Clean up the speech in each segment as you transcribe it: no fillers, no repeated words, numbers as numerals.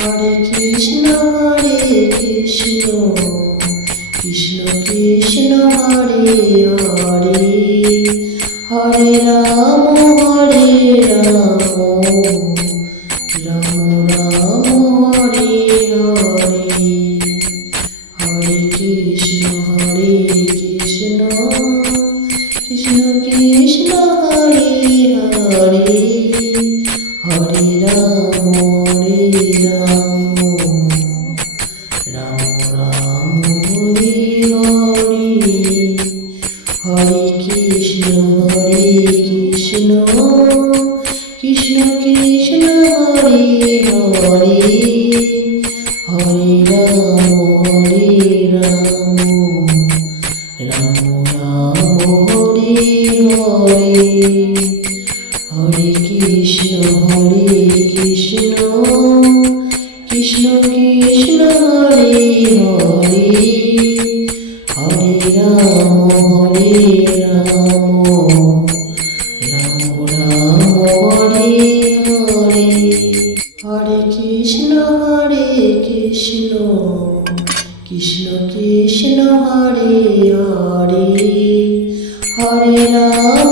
Hare Krishna Krishna Krishna Hare Hare, Hare Ram Ram Ram Hare Hare. Hare Krishna Krishna Krishna Hare Hare, Hare Ram Ram Ram Hare Hare. Hare Krishna Krishna Krishna Hare Hare, Hare Ram Ram Ram Hare Hare. Hare Krishna Krishna Krishna Hare Hare, Hare Ram Ram Ram Hare Hare. Hare Krishna Krishna Krishna Hare Hare, Hare Ram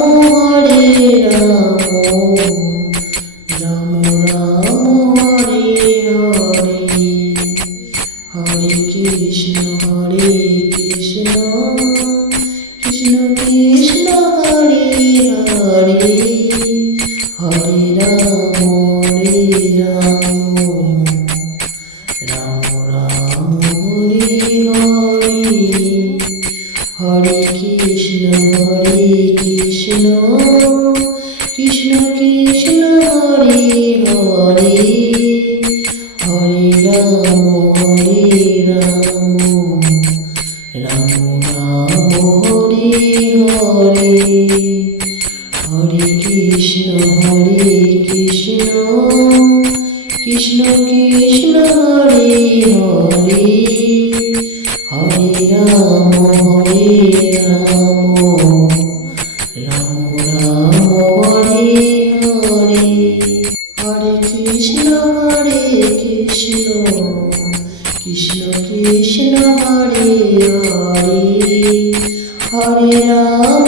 Ram Ram Hare Hare. Hare Krishna Krishna Krishna Hare Hare, Hare Ram Ram Ram Hare Hare. Hare Krishna Krishna Krishna Hare Hare, Hare Ram Ram Ram Hare Hare. Hare Krishna Krishna Krishna Hare Hare, Hare Ram Ram Ram Hare Hare. Hare Krishna Krishna Krishna Hare Hare, Hare Ram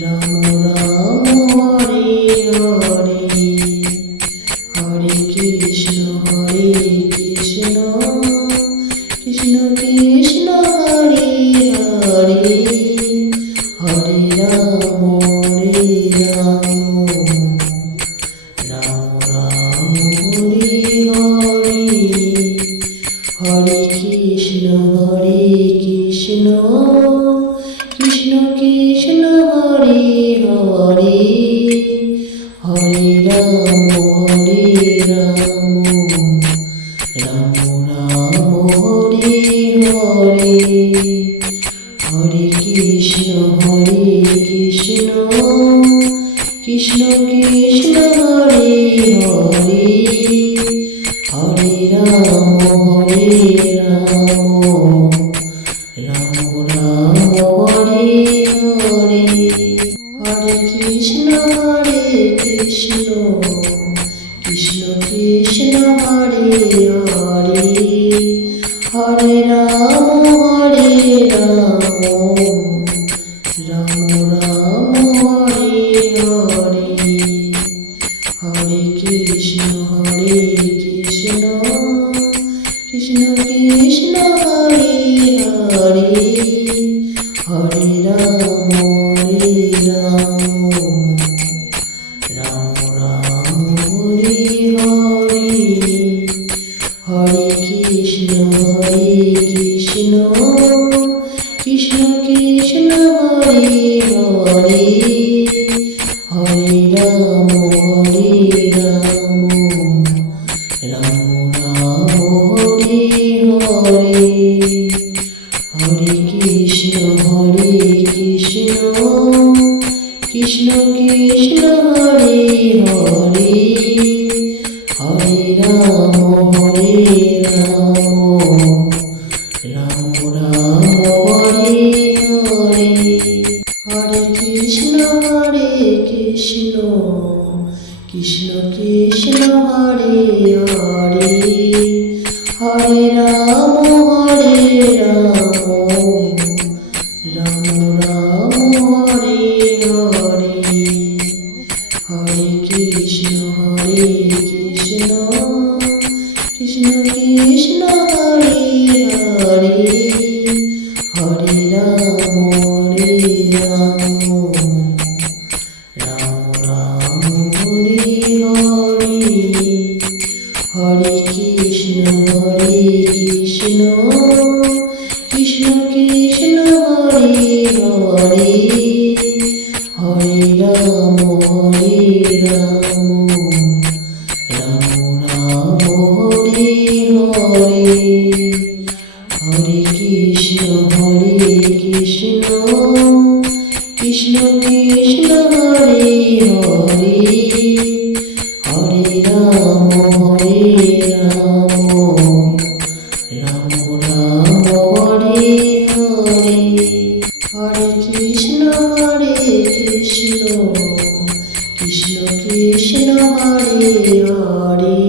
Ram Ram Hare Hare. Hare Krishna Krishna Krishna Hare Hare, Hare Ram Ram Ram Hare Hare. Hare Krishna Krishna Krishna Hare Hare, Hare Ram Ram Ram Hare Hare. Hare Krishna Krishna Krishna Hare Hare, Hare Ram Ram Ram Hare Hare. Hare Krishna Krishna Krishna Hare Hare, Hare Ram Ram Ram Hare Hare. Hare Krishna Krishna Krishna Hare Hare, Hare Ram Ram Ram Hare Hare. Hare Krishna Krishna Krishna Hare Hare, Hare Ram Ram Ram Hare Hare. Hare Krishna Krishna Hare Hare, Hare Ram Ram Ram Hare Hare. Hare Krishna Krishna Krishna Hare Hare Hare Ram Ram Ram Hare Hare Hare Krishna Krishna Krishna Hare Hare Hare Ram Ram Ram Hare Hare Hare Krishna Krishna Krishna Krishna Hare Hare Hare Ram Ram Ram Hare Hare Hare Krishna Krishna Krishna Krishna Hare Hare Hare Ram Ram Ram Hare Hare Hare Krishna Krishna Krishna Krishna Hare Hare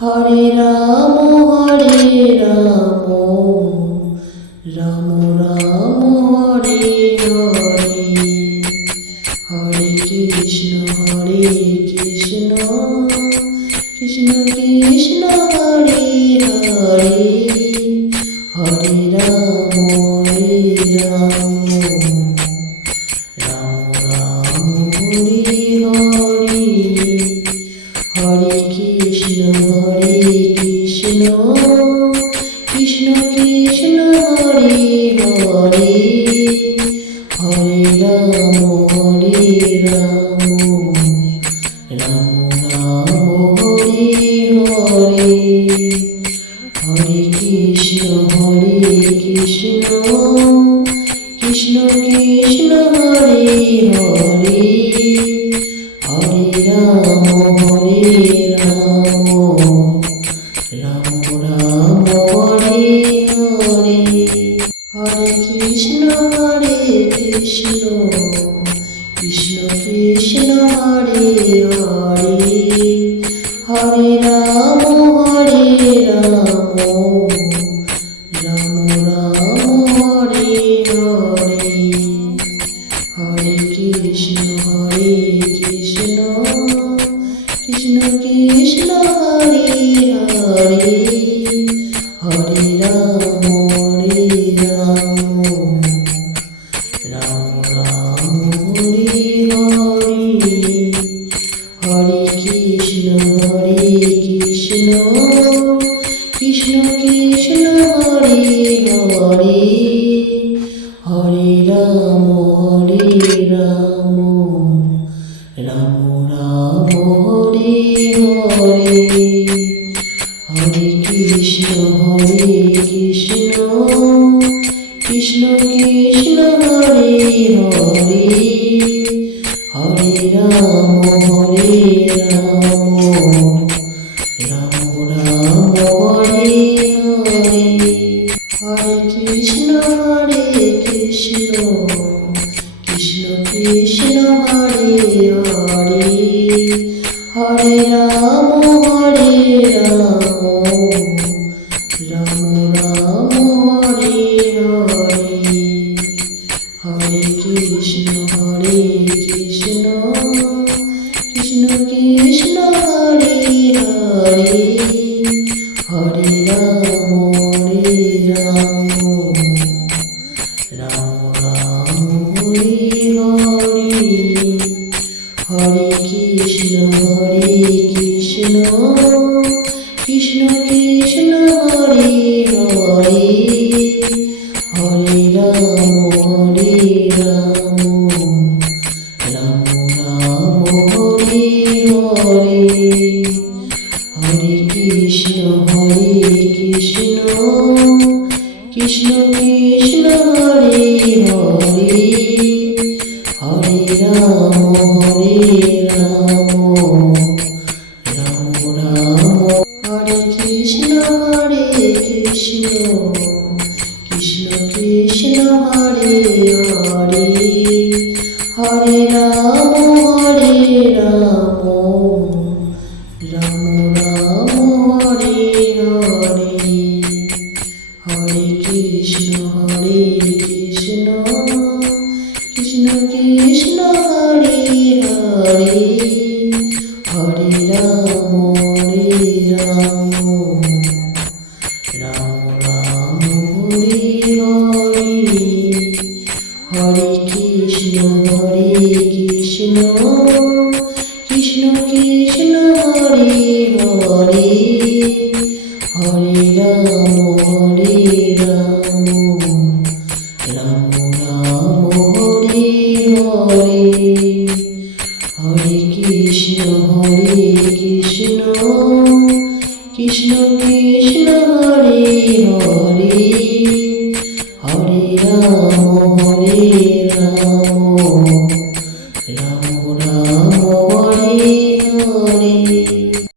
Hare Ram Ram Ram Hare Hare Hare Krishna Krishna Krishna Krishna Hare Hare Hare Ram Ram Ram Hare Hare Hare Krishna Krishna Krishna Krishna Hare Hare Hare Ram Ram Ram Hare Hare Hare Krishna Krishna Krishna Krishna Hare Hare Hare Ram Ram Ram Hare Hare Hare Krishna Krishna Krishna Krishna Hare Hare Hare Ram Ram Ram Hare Hare Hare Krishna Krishna Krishna Krishna Hare Hare Hare Ram Ram Ram Hare Hare Hare Krishna Krishna Krishna Krishna Hare Hare Hare Ram Ram Ram Hare Hare Hare Krishna Krishna Krishna Krishna Hare Hare Hare Ram Ram Ram Hare Hare Hare Krishna Krishna Krishna Krishna Hare Hare Hare Ram Ram Ram Hare Hare Hare Krishna Krishna Krishna Krishna Hare Hare Hare Ram Ram Ram Hare Hare Hare Krishna Krishna Krishna Krishna Hare Hare Hare Ram Ram Ram Hare Hare Hare Krishna Krishna Krishna Krishna Hare Hare Hare Ram Ram Ram Hare Krishna Krishna Krishna Krishna Hare Hare Hare Ram Ram Ram Hare Hare Hare Krishna Krishna Krishna Hare Hare Hare Ram Ram Ram Hare Hare Hare Krishna Krishna Krishna Hare Hare Hare Ram Ram Ram Hare Hare